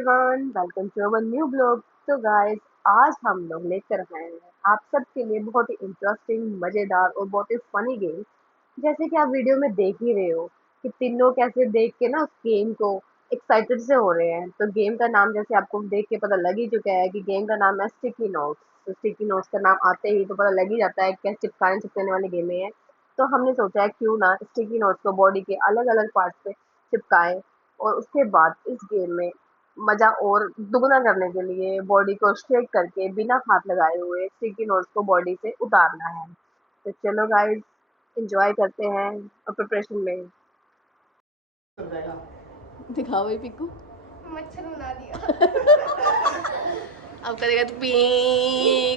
Everyone, welcome to our new blog. तो guys, आज हम लोग लेकर आए हैं आप सबके लिए बहुत ही इंटरेस्टिंग, मजेदार और बहुत ही फनी गेम। जैसे कि आप वीडियो में देख ही रहे हो कि तीनों कैसे देख के ना उस गेम को एक्साइटेड से हो रहे हैं। तो गेम का नाम जैसे आपको देख के पता लग ही चुका है कि गेम का नाम है स्टिकी नोट्स। तो स्टिकी नोट्स का नाम आते ही तो पता लग ही जाता है क्या चिपकाने चिपकाने वाली गेमें हैं। तो हमने सोचा है क्यों ना स्टिकी नोट्स को बॉडी के अलग अलग पार्ट पे चिपकाएं, और उसके बाद इस गेम में मजा और दुगना करने के लिए बॉडी को स्ट्रेट करके बिना हाथ लगाए हुए स्टिकी नोट्स को बॉडी से उतारना है। तो चलो गाइस, एंजॉय करते हैं और प्रिपरेशन में। दिखाओ ये पिक्कू। मच्छर बना दिया। अब करेगा तो पी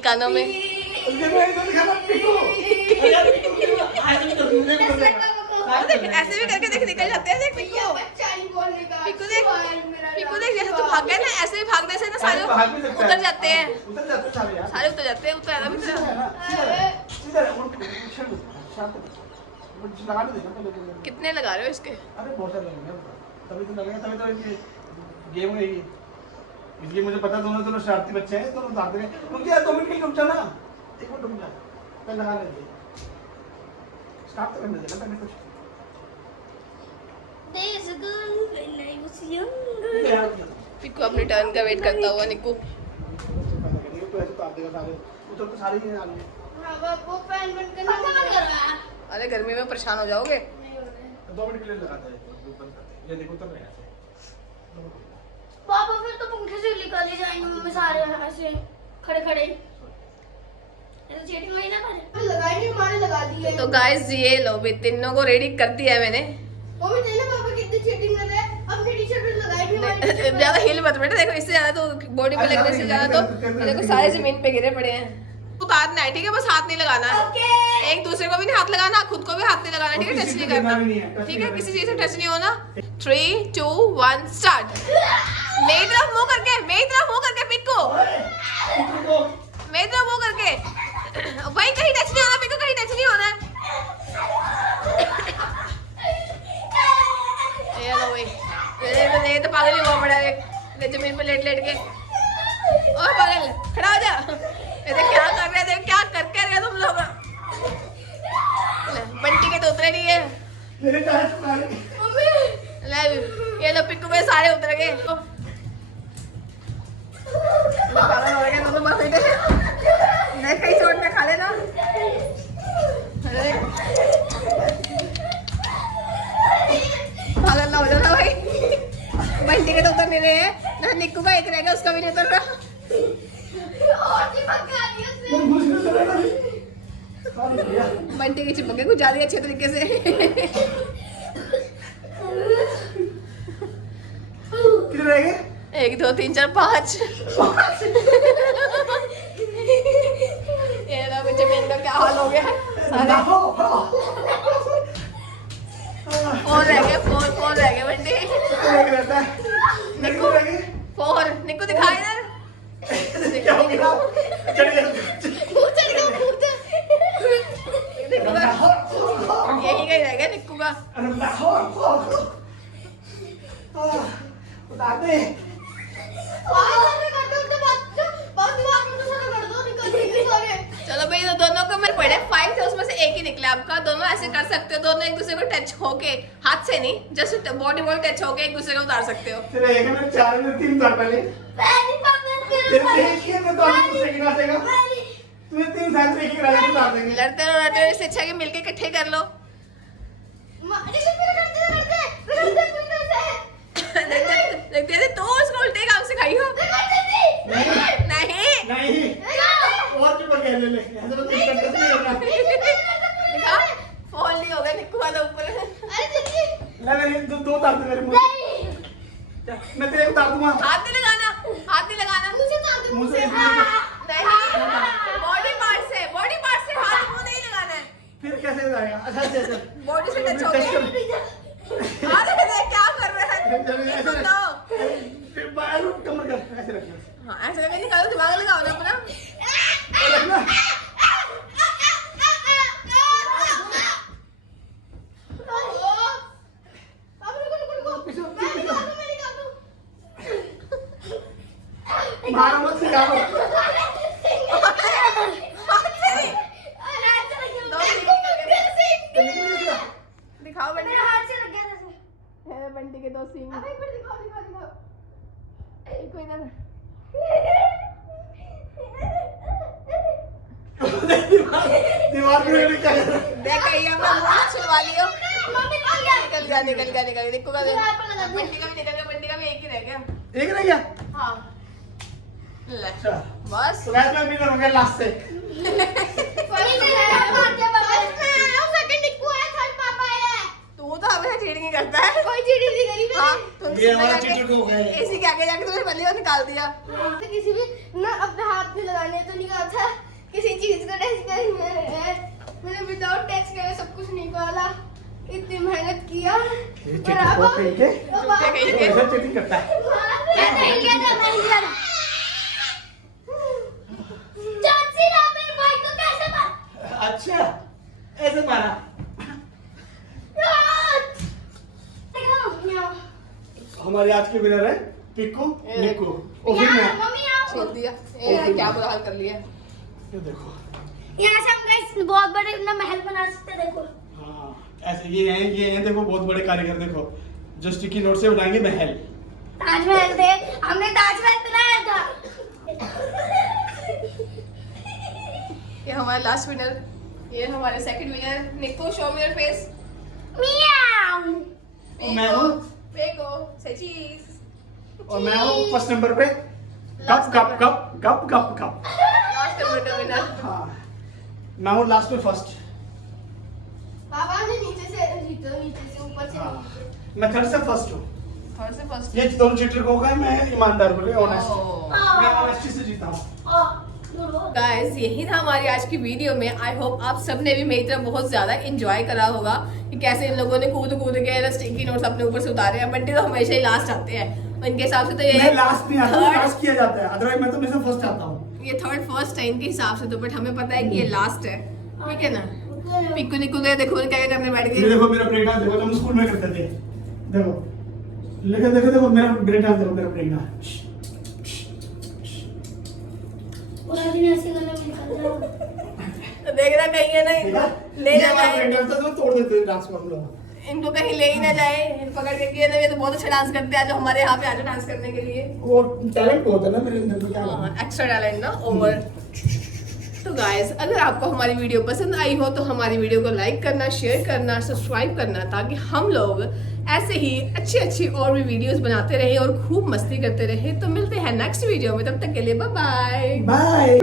कानों में। ऐसे भी करके देख निकल जाते हैं। देख पिक्कू, पिक्कू देख, पिक्कू देख, जैसे तू भाग गया ना ऐसे भी भागने से ना सारे उतर जाते हैं। सारे उतर जाते हैं। उतर कितने लगा रहे हो इसके? अरे बहुत सारे लगेंगे, तभी तो लगेगा, तभी तो ये गेम है ये। इसलिए मुझे पता दोनों दोनों शरारती बच्चे हैं, दोनों भाग रहे हैं। रुक जा, 2 मिनट के लिए रुक जा ना, 1 मिनट रुक जा, पहले लगा ले, स्टार्ट तो करने देना पहले कुछ। There's a girl when I was younger. Piku अपने टर्न का वेट करता हुआ निक्कू। तो ऐसे तार देगा सारे, उधर तो सारे ही आ रहे हैं। वो फैन बनकर नहीं कर रहा है। अरे गर्मी में परेशान हो जाओगे। 2 मिनट के लिए लगाता है, बंद करते हैं। ये देखो उतर रहे हैं ऐसे। पापा फिर तो पंखे से निकाले जाएंगे मम्मी सारे ऐसे खड़े खड़े। ऐसे चीटिंग नहीं ना करे। लगाई नहीं, हमारे लगा दिए। तो गाइस ये लो भी तीनों को रेडी कर दिया है मैंने। वो भी देखना पापा कितनी चीटिंग कर रहे हैं। अपनी टी-शर्ट पे लगाई नहीं हमारी टी-शर्ट पे। ज्यादा हिल मत बेटा, देखो इससे ज्यादा तो बॉडी पे लगने से ज्यादा तो देखो सारे जमीन पे गिरे पड़े हैं। उतारना है, ठीक है, बस हाथ नहीं लगाना है। एक दूसरे को भी नहीं हाथ लगाना, खुद को भी हाथ नहीं लगाना, ठीक है, टच नहीं करना, ठीक है, किसी चीज से टच नहीं होना। 3 2 1 स्टार्ट। मेरी तरफ मुंह करके, मेरी तरफ मुंह करके पिक्कू, मेरी तरफ मुंह करके। भाई कहीं टच नहीं होना पिक्कू, कहीं टच नहीं होना है। ये लो भाई, ये तो पागल ही हुआ पड़ा है जमीन पे लेट लेट के। ओ पागल, खड़ा हो जा। ये देख क्या कर रहे थे, क्या करके रहे तुम लोग। बंटी के तो उतरे नहीं है। मेरे टायर चुका रहे। मम्मी ले ये लो पिक्कू में सारे उतर गए। पागल हो गए दोनों बाप बेटे। नहीं कहीं चोट में खा लेना। अरे पागल ना हो जाना भाई। बंटी के तो उतर नहीं रहे हैं ना, निक्कू का एक रह गया, उसका भी नहीं उतर रहा। और चिपक गया उससे। बंटी की चिपक गई कुछ ज्यादा अच्छे तरीके से। कितने रह गए? 1 2 3 4 5। ये ना मुझे मेरे का क्या हाल हो गया है। सारे 4 रह गए, 4 रह गए बंटी। एक रहता है। निक्कू 4, निक्कू दिखा इधर। क्या हो गया? चढ़ गया। निक्कू का यही कहीं रह गया निक्कू का। उतार दे। चलो भाई, तो दोनों को मेरे पड़े 5 थे, उसमें से एक ही निकला आपका। दोनों ऐसे कर सकते हो, दोनों एक दूसरे को टच होके, हाथ से नहीं, जस्ट बॉडी बॉडी टच होके एक दूसरे को उतार सकते हो। तेरे एक में 4 में 3 साल पहले तेरे एक ही में तो आपको सेकंड आएगा। तुम्हें 3 साल से एक ही राजा उतार देंगे। लड़ते रहो इससे अच्छा कि मिलके इकट्ठे कर लो। देखते थे तो उसको उल्टे काम सिखाई हो। नहीं नहीं और चुप गया। ले ऐसे तो 3 घंटे से नहीं होगा। दिखा, फॉल नहीं होगा निक्कू वाला ऊपर। ले मेरे दो उतार दे मेरे मुंह से। मैं तेरे उतार दूंगा। हाथ नहीं लगाना, हाथ नहीं लगाना। मुंह से नहीं, बॉडी पार्ट से हाथ मुंह नहीं लगाना है। फिर कैसे उतारेगा? अच्छा अच्छा बॉडी से टच हो गया। हाथ देख क्या कर रहे हैं। बताओ। फिर बाहर कमर कर ऐसे रखना। हाँ ऐसे करके निकालो, दिमाग लगाओ ना अपना। रखना। दिखाओ। दिखाओ बंटी, मेरे हाथ से लग गया था। है बंटी के 2 सींग। अब एक बार दिखाओ दिखाओ दिखाओ। एक इधर। दीवार पे क्या कर रहा है? देख कहीं हमने मुंह छुड़वा लियो। मम्मी आ गया। निकल गया निकल गया निकल गया, देखो का दीवार पर लगा दिया। बंटी का भी निकल गया, बंटी का भी एक ही रह गया। एक रह गया। हाँ ले अच्छा बस। तो गाइस मैं विनर हो गया लास्ट से। तू तो हमेशा चीटिंग ही करता है। कोई चीटिंग नहीं करी मैंने। हाँ तुम ये हमारा चीटर को हो गया है। इसी के आगे जाके तुमने बल्ली को निकाल दिया। तो किसी भी ना अपने हाथ में लगाने तो निकाला था, किसी चीज का टेस्ट कर मैंने विदाउट टेस्ट करे सब कुछ निकाला, इतनी मेहनत किया ये और चीटर अब को कहीं के झूठे कहीं के। ऐसा चीटिंग करता है। मैं नहीं लिया था, मैं लिया था। चाची ने मेरे भाई को कैसे मारा? अच्छा ऐसे मारा। देखो हमारे आज के विनर है पिक्कू निक्कू और फिर यहाँ मैं। मम्मी यहाँ छोड़ दिया। ए क्या बुरा हाल कर लिया। ये देखो यहाँ से हम गाइस बहुत बड़े अपना महल बना सकते हैं, देखो। हाँ ऐसे ये हैं देखो बहुत बड़े कारीगर देखो जो स्टिकी नोट से बनाएंगे महल। ताजमहल थे, हमने ताजमहल बनाया था। ये हमारा लास्ट विनर, ये हमारे second winner Nikko. Show me your face. Meow. मैं हूँ मेको से चीज। और मैं हूँ फर्स्ट नंबर पे cup cup cup cup cup cup. Last number winner. हाँ मैं हूँ लास्ट में फर्स्ट। पापा ने नीचे से ऊपर से हाँ मैं थर्ड से फर्स्ट हूँ। थर्ड से फर्स्ट। ये दोनों चीटर को गए मैं ईमानदार बोले ऑनेस्ट Oh. मैं ऑनेस्टी से जीता हूँ। गाइस यही था हमारी आज की वीडियो में। आई होप आप सबने भी मेरी तरह बहुत ज्यादा एंजॉय करा होगा कि कैसे इन लोगों ने कूद कूद के स्टिकी नोट्स अपने ऊपर से उतारे हैं। बंटी तो हमेशा ही लास्ट आते हैं, इनके हिसाब से तो ये मैं लास्ट नहीं आता हूँ, third- लास्ट किया जाता है अदरवाइज मैं तो हमेशा फर्स्ट आता हूँ। ये थर्ड फर्स्ट है इनके हिसाब से तो, बट हमें पता है कि ये लास्ट है। ठीक है ना। पिक्कू निक्कू ने देखो क्या करने बैठ ये गए। देखो मेरा ब्रेक डांस देखो तुम स्कूल में करते थे। देखो देखो देखो देखो मेरा ब्रेक डांस देखो मेरा ब्रेक डांस। पूरा दिन ऐसे करने में निकल जाओ। तो देखना कहीं है ना इनको ले ना ब्रेक जाए, डांस तो तोड़ देते हैं डांस को हम लोग। इनको कहीं ले ही ना जाए पकड़ के कि ये तो बहुत अच्छा डांस करते हैं, जो हमारे यहाँ पे आजा डांस करने के लिए। वो टैलेंट होता है ना मेरे अंदर तो क्या हाँ एक्स्ट्रा टैलेंट ना ओवर। तो गाइस अगर आपको हमारी वीडियो पसंद आई हो तो हमारी वीडियो को लाइक करना, शेयर करना, सब्सक्राइब करना, ताकि हम लोग ऐसे ही अच्छी अच्छी और भी वीडियोस बनाते रहे और खूब मस्ती करते रहे। तो मिलते हैं नेक्स्ट वीडियो में, तब तक के लिए बाय बाय। बाय।